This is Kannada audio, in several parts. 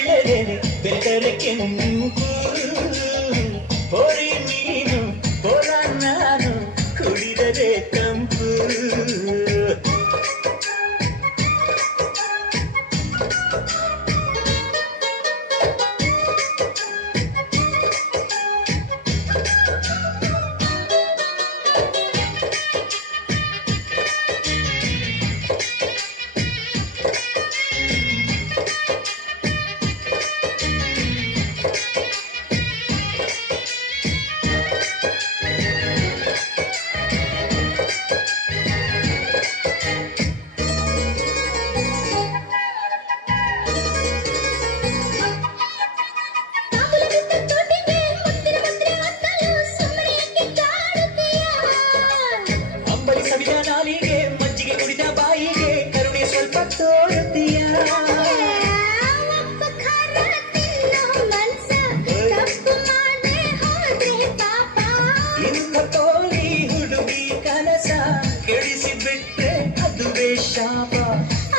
ಬೆಳೆದರೆ ಬೆಟ್ಟರೆ ಕೆಂಪು ಹೊರೆ ನೀನು ಹೊರ ನಾನು ಕುಡಿದರೆ ತಂಪು ನಾಲಿಗೆ ಮಜ್ಜಿಗೆ ಕುಡಿದ ಬಾಯಿಗೆ ಕರುಣೆ ಸ್ವಲ್ಪ ತೋರುತ್ತೀಯ ಇಂಥ ಕೋಲಿ ಹುಡುಗಿ ಕನಸ ಕೆಡಿಸಿ ಬಿಟ್ರೆ ಅದುವೇ ಶಾಪ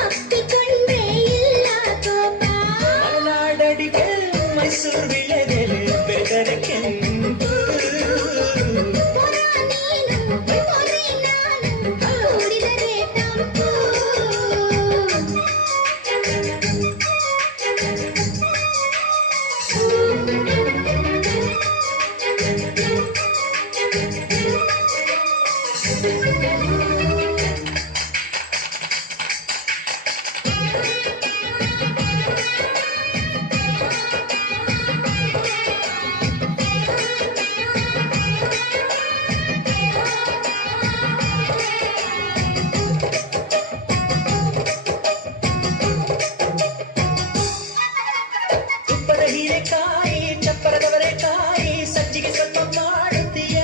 ಅಪ್ಪಿಕೊಂಡ್ರೆ ಇಲ್ಲ ಕೋಪ ಮಲೆನಾಡಡಿಗೆ ಮೈಸೂರು ವಿಳೆದೆಲೆ ಬೆಟ್ಟರೆ ಕೆಂಪು ತುಪ್ಪದ ಹೀರೆಕಾಯಿ ಚಪ್ಪರದವರೆ ಕಾಯಿ ಸಜ್ಜಿಗೆ ಸ್ವಲ್ಪ ಮಾಡುತ್ತೀಯ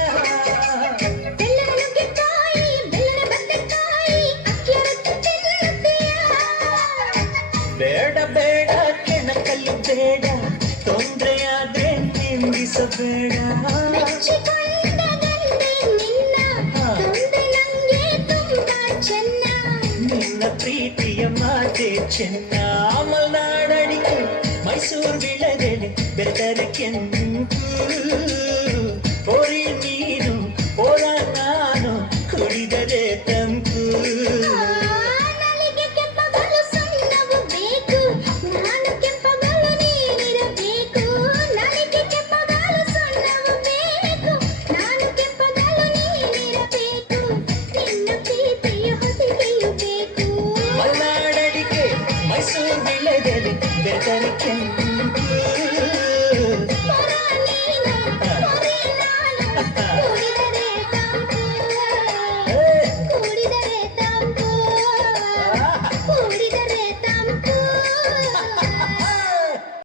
ಬೆಲ್ಲದ ನುಗ್ಗೆಕಾಯಿ ಬೆಲ್ಲದ ಬದನೆಕಾಯಿ ಅಕ್ಕಿಯ ರೊಟ್ಟಿ ತಿನ್ನುತ್ತೀಯ ಬೇಡ ಬೇಡ ಕೆಣಕಲ್ಲು ಬೇಡ ತೊಂದರೆಯಾದ್ರೆ ನಿಂದಿಸಬೇಡ ಮೆಚ್ಚಿಕೊಂಡ ಗಂಡೆ ನಿನ್ನ ತಂದೆ ನಂಗೆ ತುಂಬಾ ಚೆನ್ನ ನಿನ್ನ ಪ್ರೀತಿಯ ಮಾತೆ ಚೆನ್ನ ಮಲೆನಾಡಡಿಗೆ ಮೈಸೂರು ವಿಳೆದೆಲೆ ಬೆಟ್ಟರೆ ಕೆಂಪು ಹೊರೆ ನೀನು ಹೊರ ನಾನು ಕುಡಿದರೆ ತಂಪು ನನಗೆ ಕೆಂಪಗಲು ಸಣ್ಣವು ಬೇಕು ನಾನು ಕೆಂಪಗಲು ನೀನಿರಬೇಕು ನನಗೆ ಕೆಂಪಗಲು ಸಣ್ಣವು ಬೇಕು ನಾನು ಕೆಂಪಗಲು ನೀನಿರಬೇಕು ನಿನ್ನ ಪ್ರೀತಿಯ ಹೊದಿಕೆಯು ಬೇಕು ಮಲೆನಾಡಡಿಗೆ ಮೈಸೂರು ವಿಳೆದೆಲೆ ಬೆಟ್ಟರೆ ಕೆಂಪು